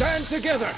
Stand together!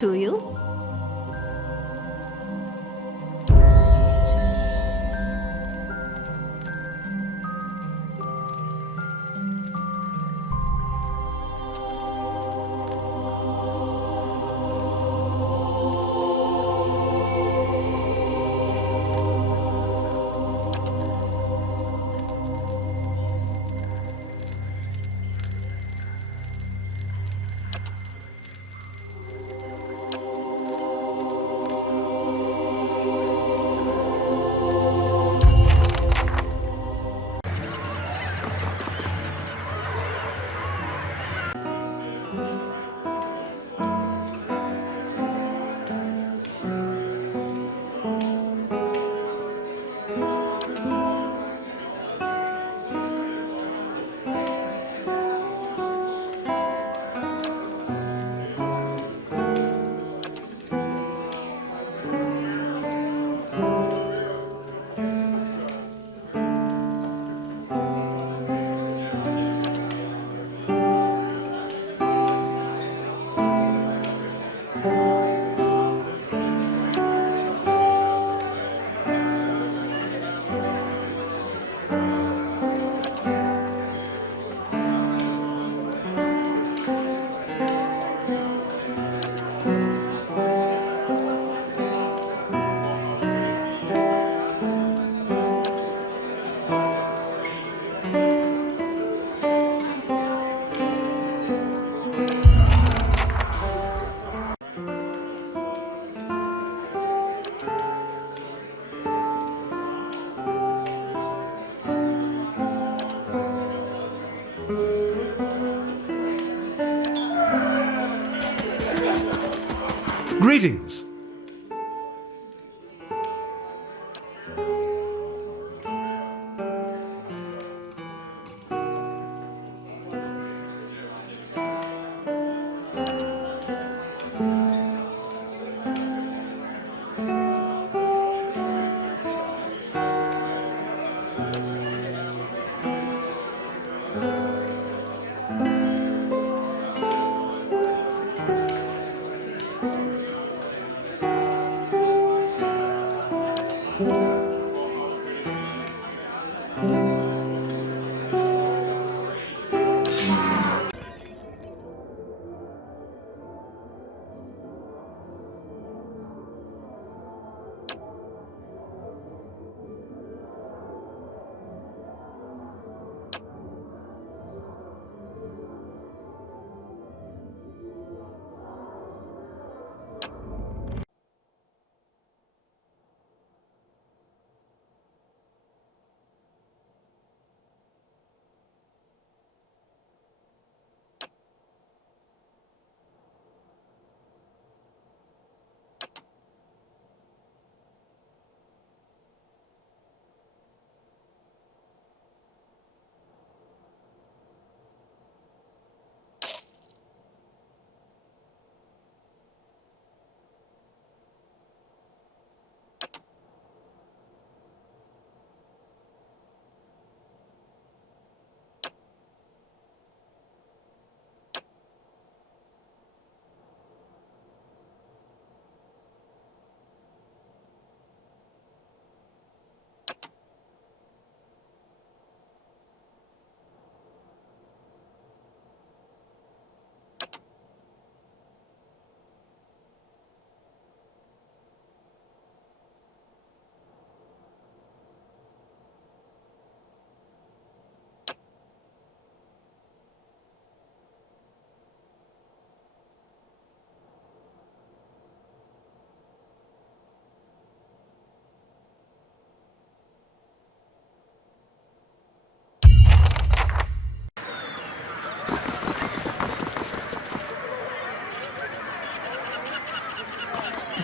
Do you? Greetings!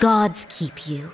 gods keep you.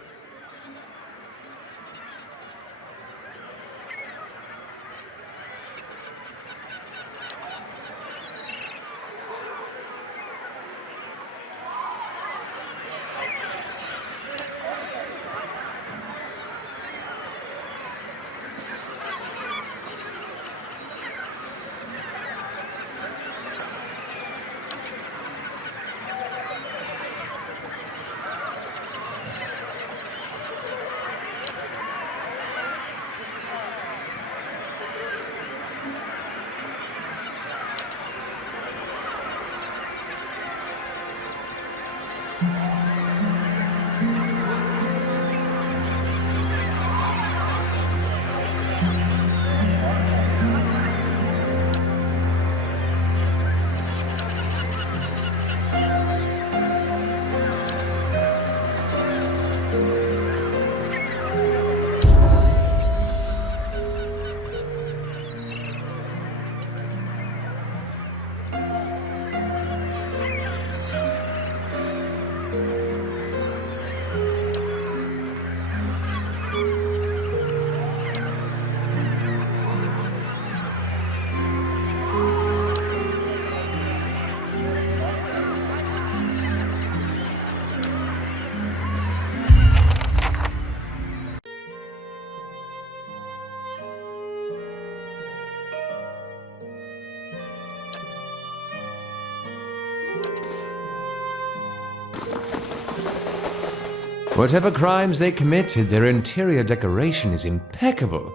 Whatever crimes they committed, their interior decoration is impeccable.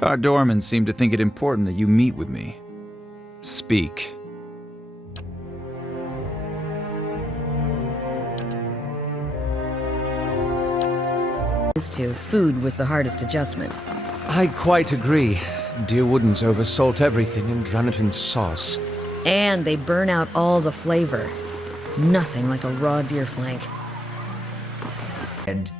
Our doormen seem to think it important that you meet with me. Speak. To food was the hardest adjustment. I quite agree. Deer wouldn't oversalt everything and drown it in sauce. And they burn out all the flavor. Nothing like a raw deer flank. And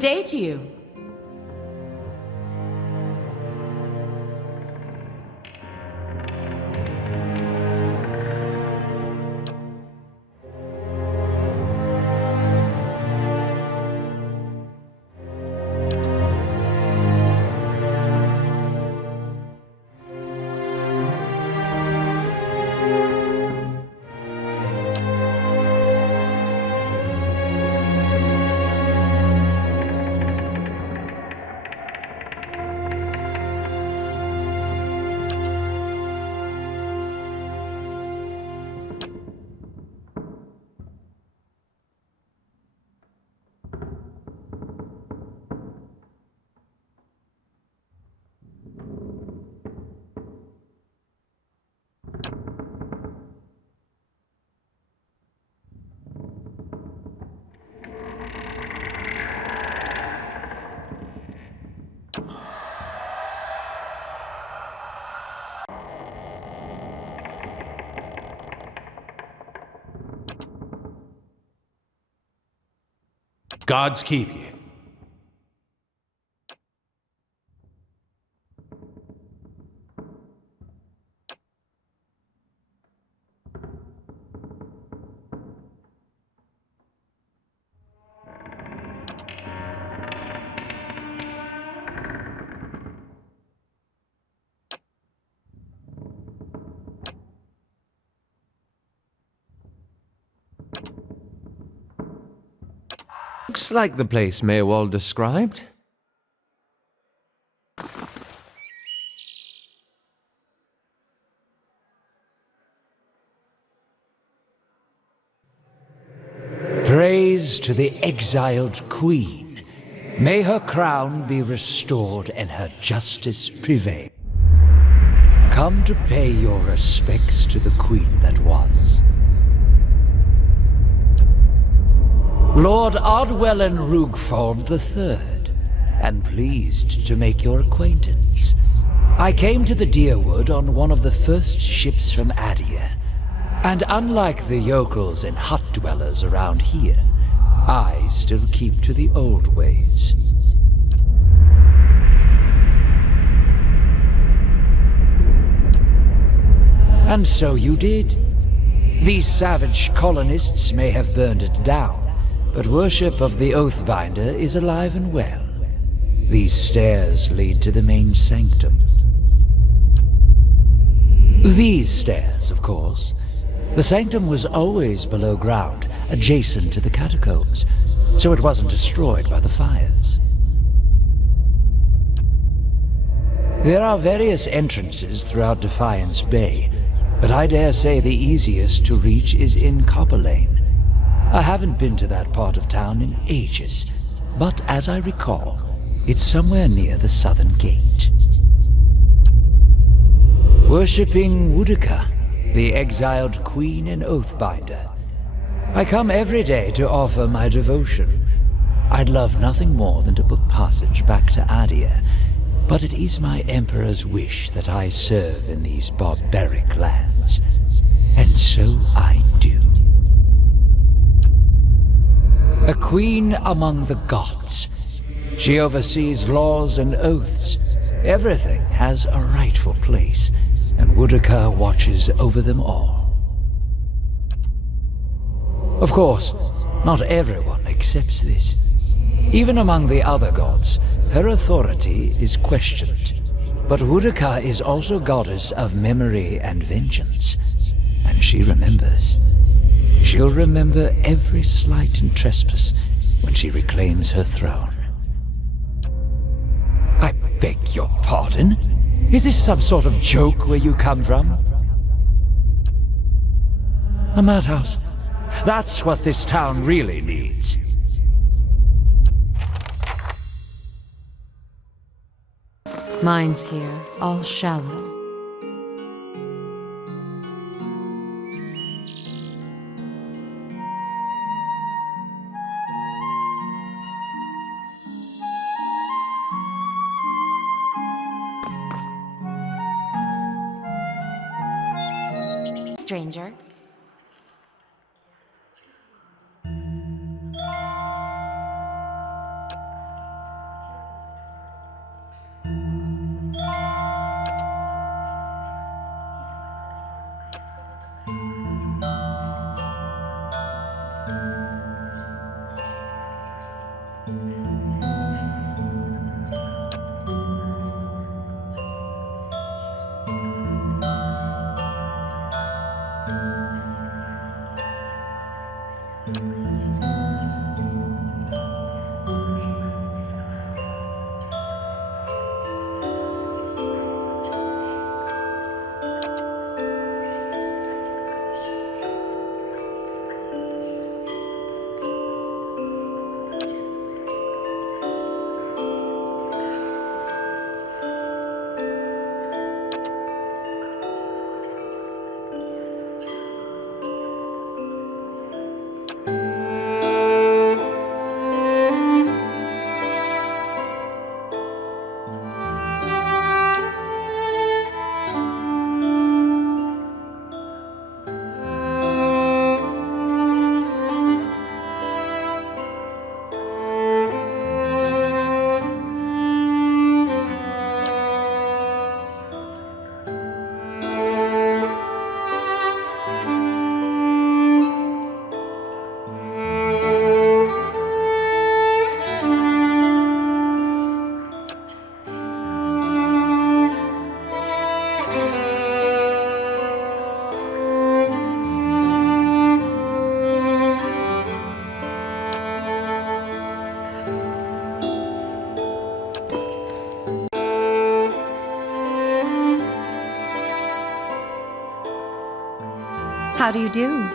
day to you. Gods keep you. Looks like the place Maywald described. Praise to the exiled queen. May her crown be restored and her justice prevail. Come to pay your respects to the queen that was. Lord Ardwellen Rugfold III, and pleased to make your acquaintance. I came to the Deerwood on one of the first ships from Adia, and unlike the yokels and hut dwellers around here, I still keep to the old ways. And so you did. These savage colonists may have burned it down, but worship of the Oathbinder is alive and well. These stairs lead to the main sanctum. These stairs, of course. The sanctum was always below ground, adjacent to the catacombs, so it wasn't destroyed by the fires. There are various entrances throughout Defiance Bay, but I dare say the easiest to reach is in Copper Lane. I haven't been to that part of town in ages, but as I recall, it's somewhere near the southern gate. Worshipping Woodaka, the exiled queen and Oathbinder. I come every day to offer my devotion. I'd love nothing more than to book passage back to Adia, but it is my Emperor's wish that I serve in these barbaric lands, and so I do. A queen among the gods. She oversees laws and oaths. Everything has a rightful place, and Woodaka watches over them all. Of course, not everyone accepts this. Even among the other gods, her authority is questioned. But Woodaka is also goddess of memory and vengeance, and she remembers. She'll remember every slight and trespass when she reclaims her throne. I beg your pardon? Is this some sort of joke where you come from? A madhouse. That's what this town really needs. Mine's here, all shallow. Stranger. How do you do?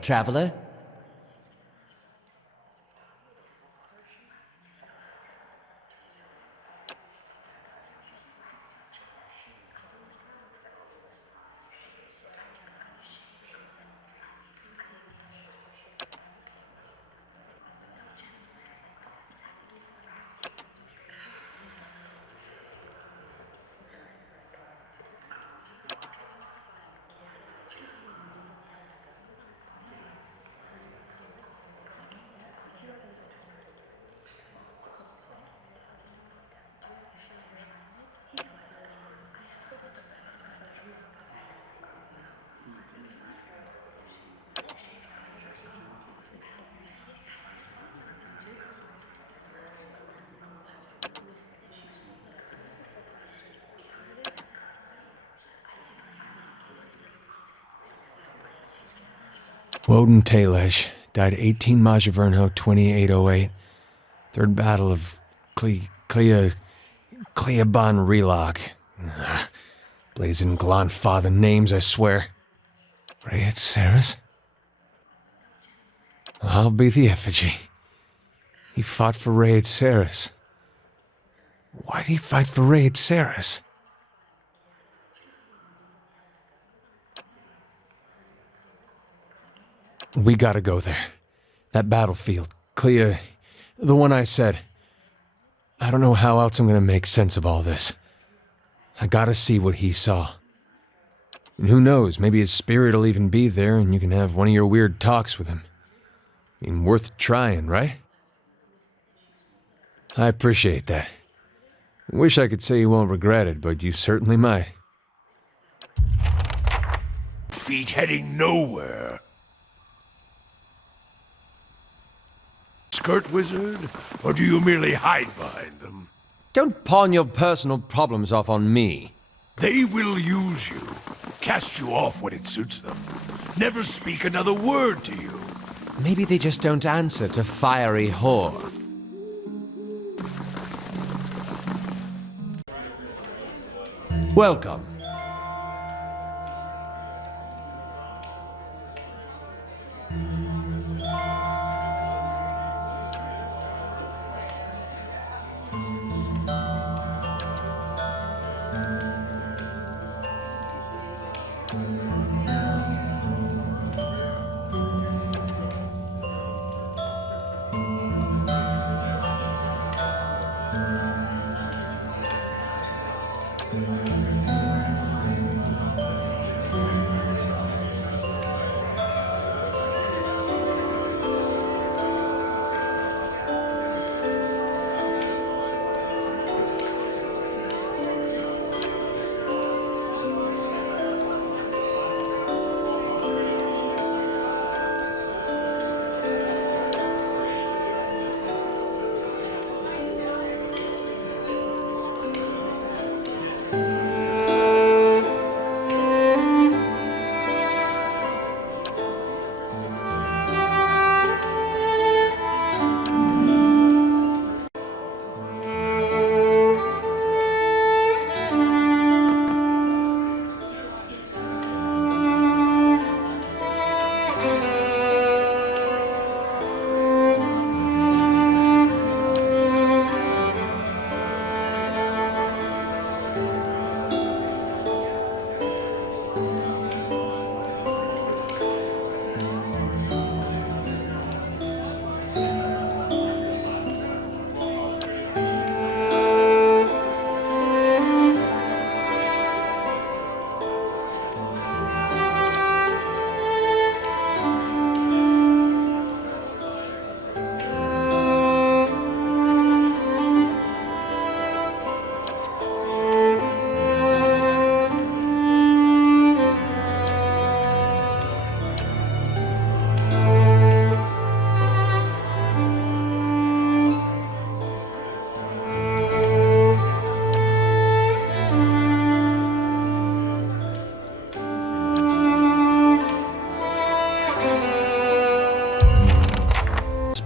Traveler? Woden Talesh died 18 Majavernho 2808. Third Battle of Cleaban Relock. Blazing Glonfather names, I swear. Rayet Saris? I'll be the effigy. He fought for Rayet Saris. Why'd he fight for Rayet Saris? We gotta go there. That battlefield. Clea... the one I said. I don't know how else I'm gonna make sense of all this. I gotta see what he saw. And who knows, maybe his spirit will even be there and you can have one of your weird talks with him. I mean, worth trying, right? I appreciate that. I wish I could say you won't regret it, but you certainly might. Feet heading nowhere. Skirt wizard, or do you merely hide behind them? Don't pawn your personal problems off on me. They will use you, cast you off when it suits them, never speak another word to you. Maybe they just don't answer to fiery whore. Welcome.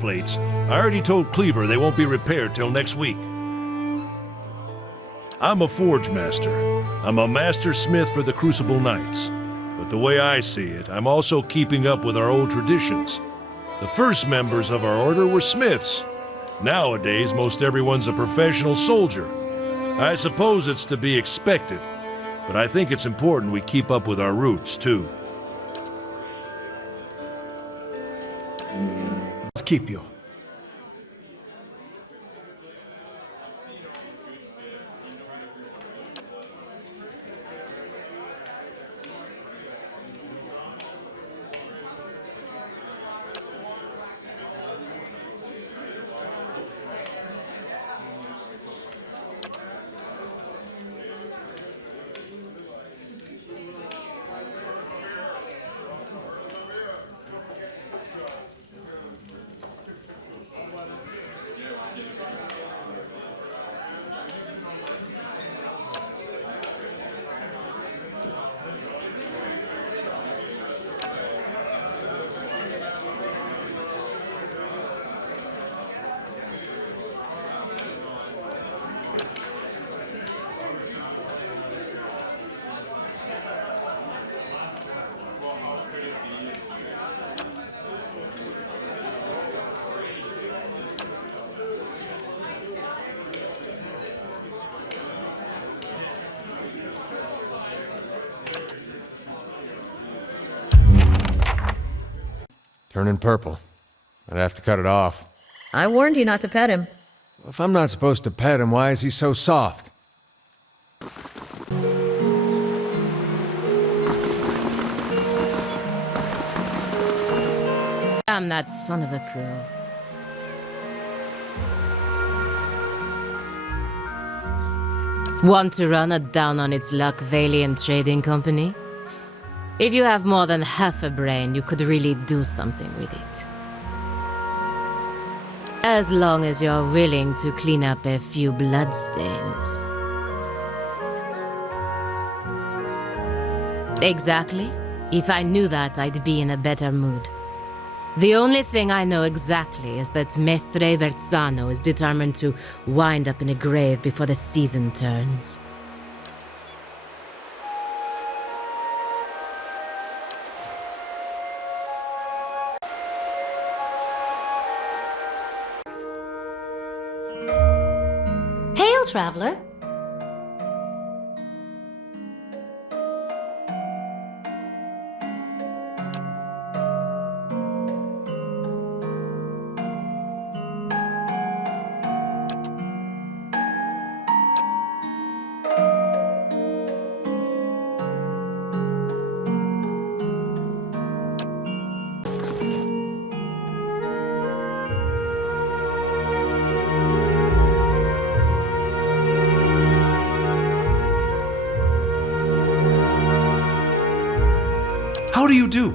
plates, I already told Cleaver they won't be repaired till next week. I'm a forge master. I'm a master smith for the Crucible Knights. But the way I see it, I'm also keeping up with our old traditions. The first members of our order were smiths. Nowadays, most everyone's a professional soldier. I suppose it's to be expected, but I think it's important we keep up with our roots, too. Let's keep you. Turning purple. I'd have to cut it off. I warned you not to pet him. If I'm not supposed to pet him, why is he so soft? Damn that son of a cool. Want to run a down-on-its-luck Valiant Trading Company? If you have more than half a brain, you could really do something with it. As long as you're willing to clean up a few bloodstains. Exactly. If I knew that, I'd be in a better mood. The only thing I know exactly is that Mestre Verzano is determined to wind up in a grave before the season turns. Hail, traveler. How do you do?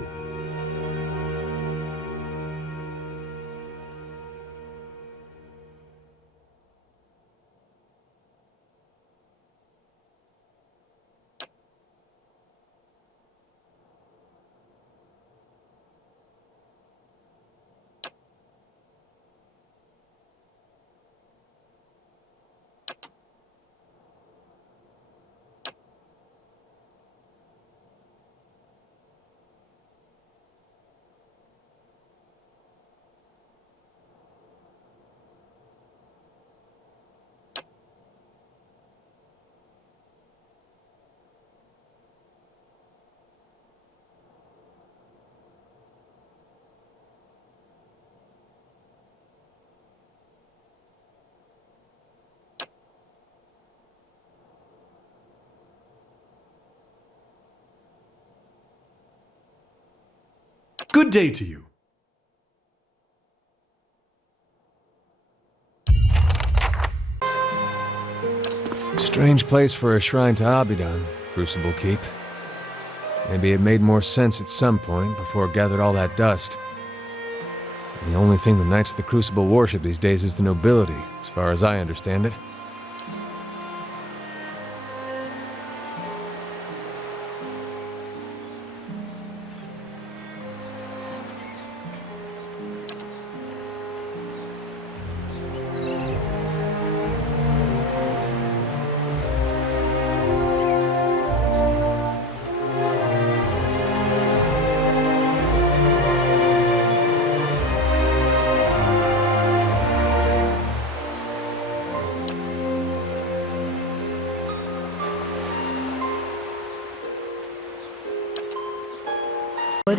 Good day to you. Strange place for a shrine to Abidan, Crucible Keep. Maybe it made more sense at some point before it gathered all that dust. And the only thing the Knights of the Crucible worship these days is the nobility, as far as I understand it.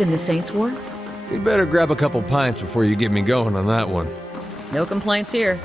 in the Saints' War? You'd better grab a couple pints before you get me going on that one. No complaints here.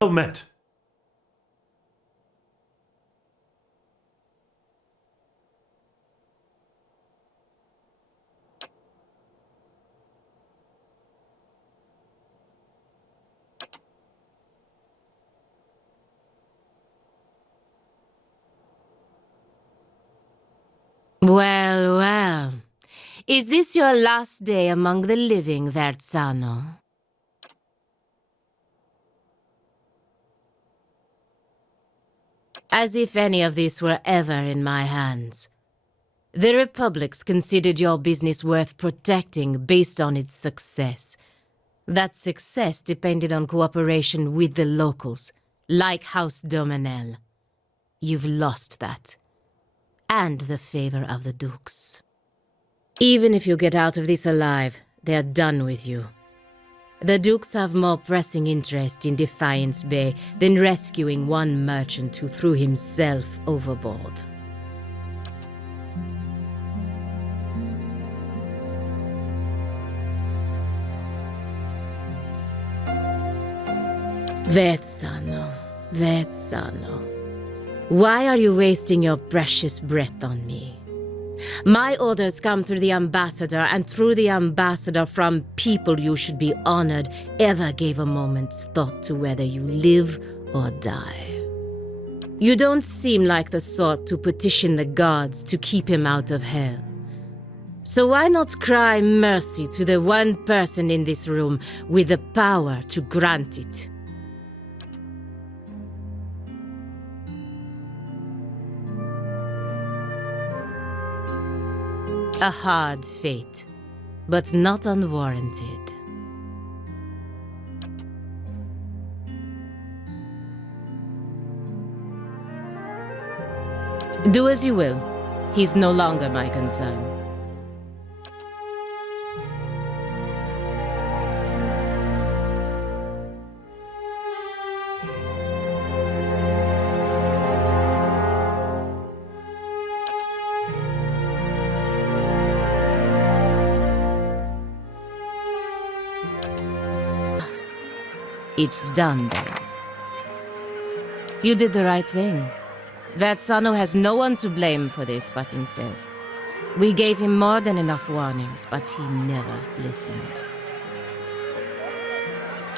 Well met. Well, well. Is this your last day among the living, Vertzano? As if any of this were ever in my hands. The Republics considered your business worth protecting based on its success. That success depended on cooperation with the locals, like House Dominel. You've lost that. And the favor of the Dukes. Even if you get out of this alive, they're done with you. The Dukes have more pressing interest in Defiance Bay than rescuing one merchant who threw himself overboard. Vertzano, Vertzano. Why are you wasting your precious breath on me? My orders come through the ambassador, and through the ambassador from people you should be honored ever gave a moment's thought to whether you live or die. You don't seem like the sort to petition the gods to keep him out of hell. So why not cry mercy to the one person in this room with the power to grant it? A hard fate, but not unwarranted. Do as you will. He's no longer my concern. It's done then. You did the right thing. Vertzano has no one to blame for this but himself. We gave him more than enough warnings, but he never listened.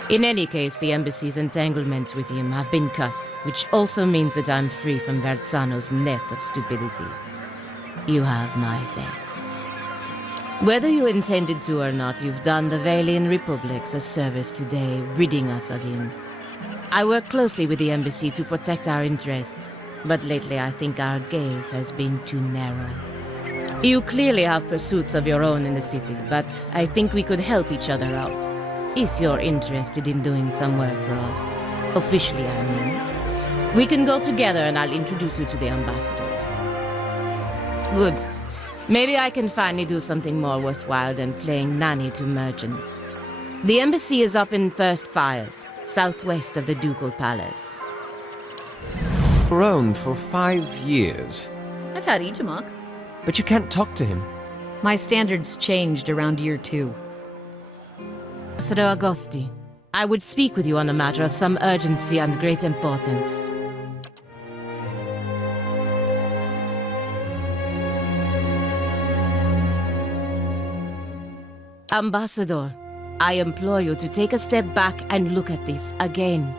In any case, the embassy's entanglements with him have been cut, which also means that I'm free from Vertzano's net of stupidity. You have my thanks. Whether you intended to or not, you've done the Valian Republics a service today, ridding us of him. I work closely with the embassy to protect our interests, but lately I think our gaze has been too narrow. You clearly have pursuits of your own in the city, but I think we could help each other out, if you're interested in doing some work for us. Officially, I mean. We can go together and I'll introduce you to the ambassador. Good. Maybe I can finally do something more worthwhile than playing nanny to merchants. The embassy is up in First Fires, southwest of the Ducal Palace. Grown for 5 years. I've had Itamok. But you can't talk to him. My standards changed around year 2. Ambassador Agosti, I would speak with you on a matter of some urgency and great importance. Ambassador, I implore you to take a step back and look at this again.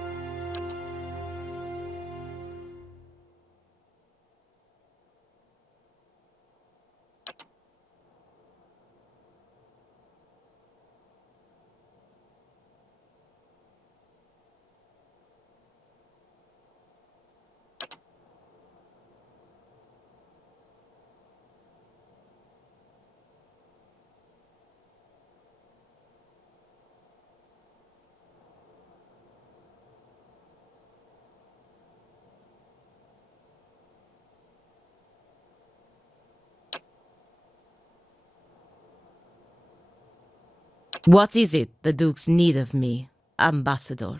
What is it the Dukes need of me, Ambassador?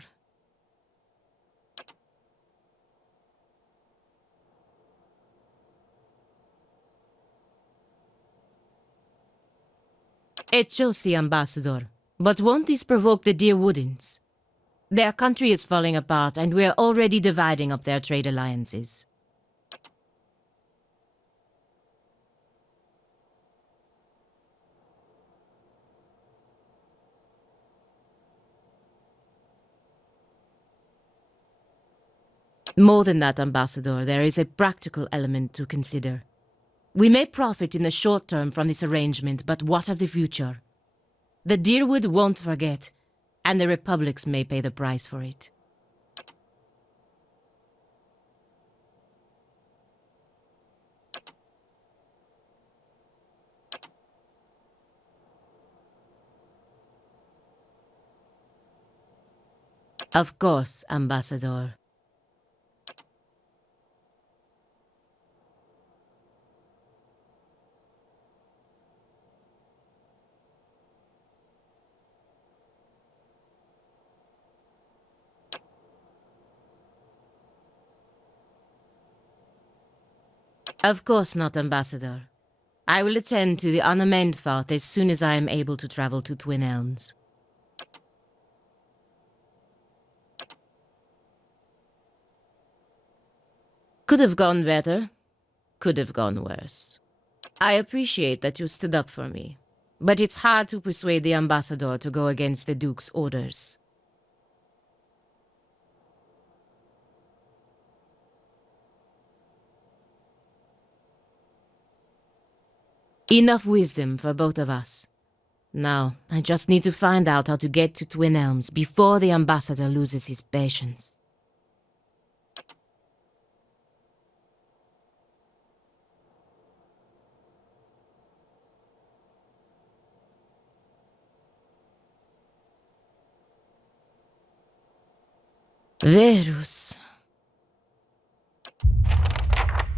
Echosi, Ambassador, but won't this provoke the dear Woodins? Their country is falling apart, and we're already dividing up their trade alliances. More than that, Ambassador, there is a practical element to consider. We may profit in the short term from this arrangement, but what of the future? The Deerwood won't forget, and the Republics may pay the price for it. Of course, Ambassador. Of course not, Ambassador. I will attend to the unamend fault as soon as I am able to travel to Twin Elms. Could have gone better. Could have gone worse. I appreciate that you stood up for me, but it's hard to persuade the Ambassador to go against the Duke's orders. Enough wisdom for both of us. Now, I just need to find out how to get to Twin Elms before the Ambassador loses his patience. Verus.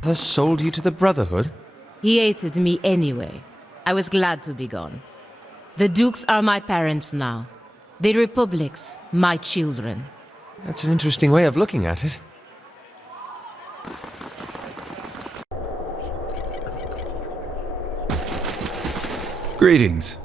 Thus sold you to the Brotherhood? He hated me anyway. I was glad to be gone. The Dukes are my parents now. The Republics, my children. That's an interesting way of looking at it. Greetings.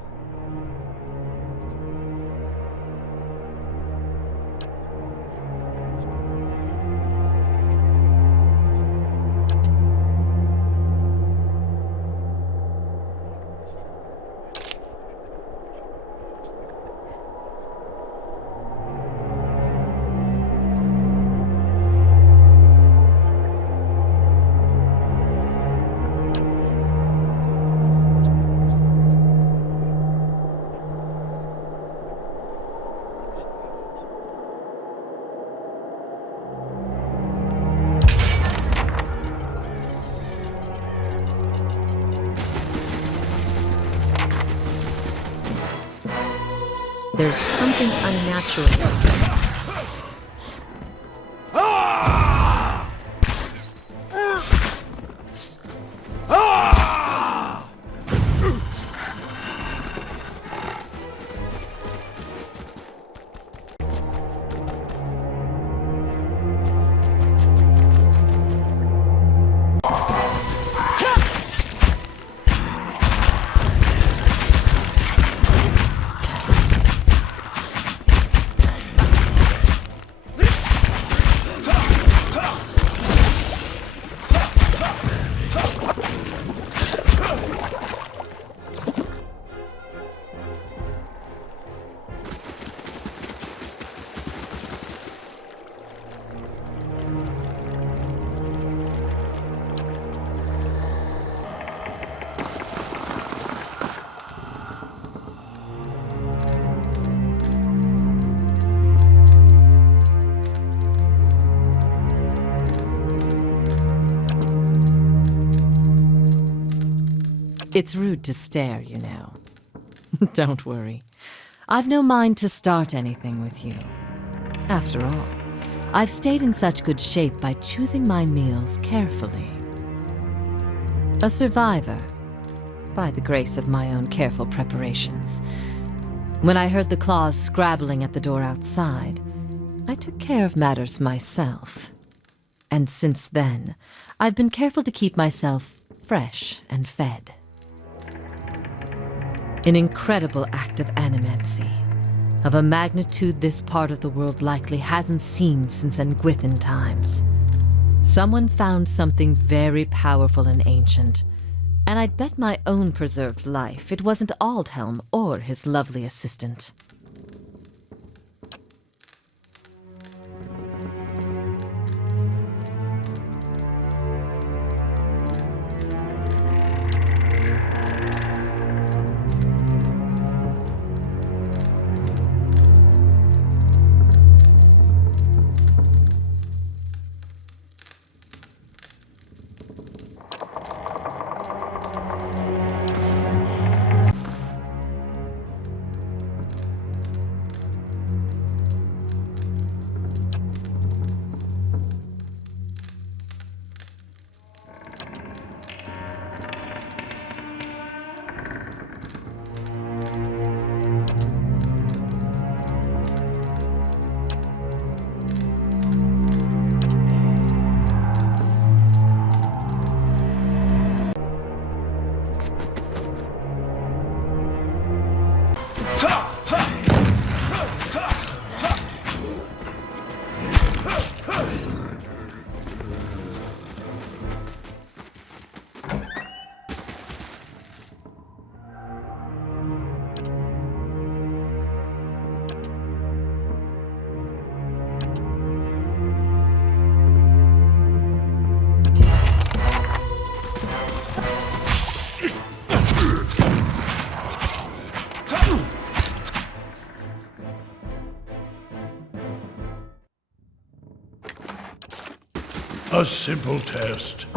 There's something unnatural. It's rude to stare, you know. Don't worry. I've no mind to start anything with you. After all, I've stayed in such good shape by choosing my meals carefully. A survivor, by the grace of my own careful preparations. When I heard the claws scrabbling at the door outside, I took care of matters myself. And since then, I've been careful to keep myself fresh and fed. An incredible act of animancy, of a magnitude this part of the world likely hasn't seen since Engwithan times. Someone found something very powerful and ancient, and I'd bet my own preserved life it wasn't Aldhelm or his lovely assistant. A simple test.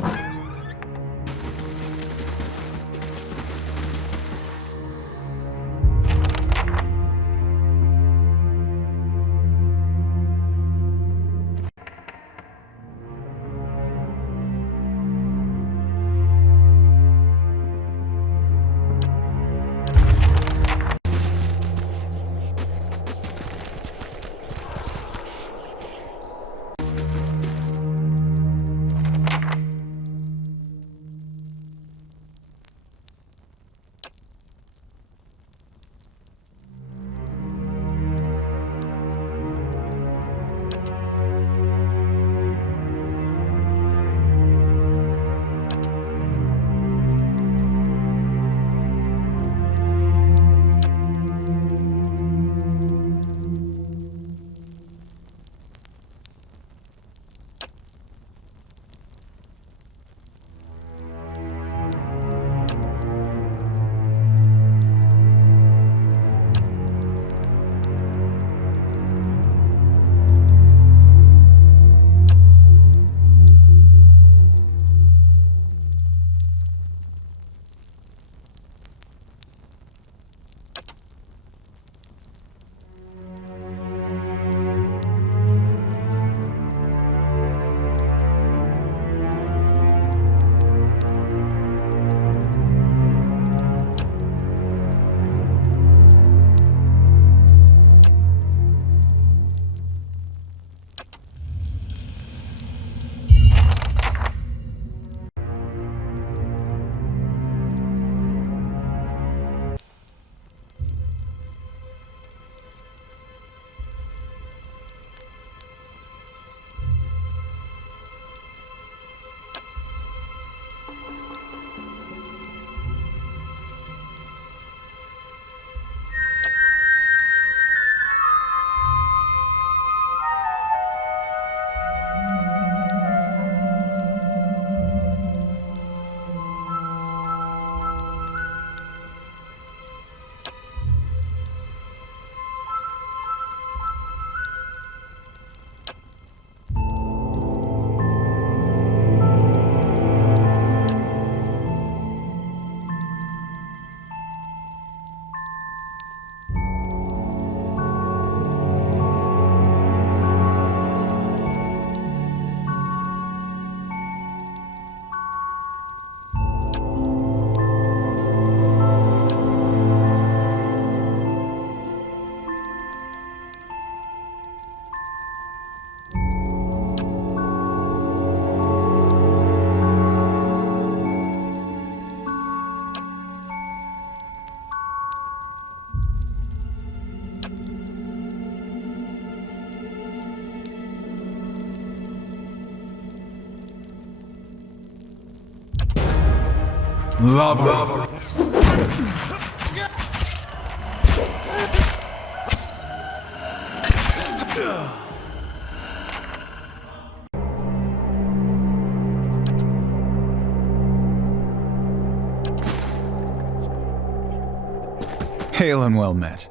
Lava. Hail and well met.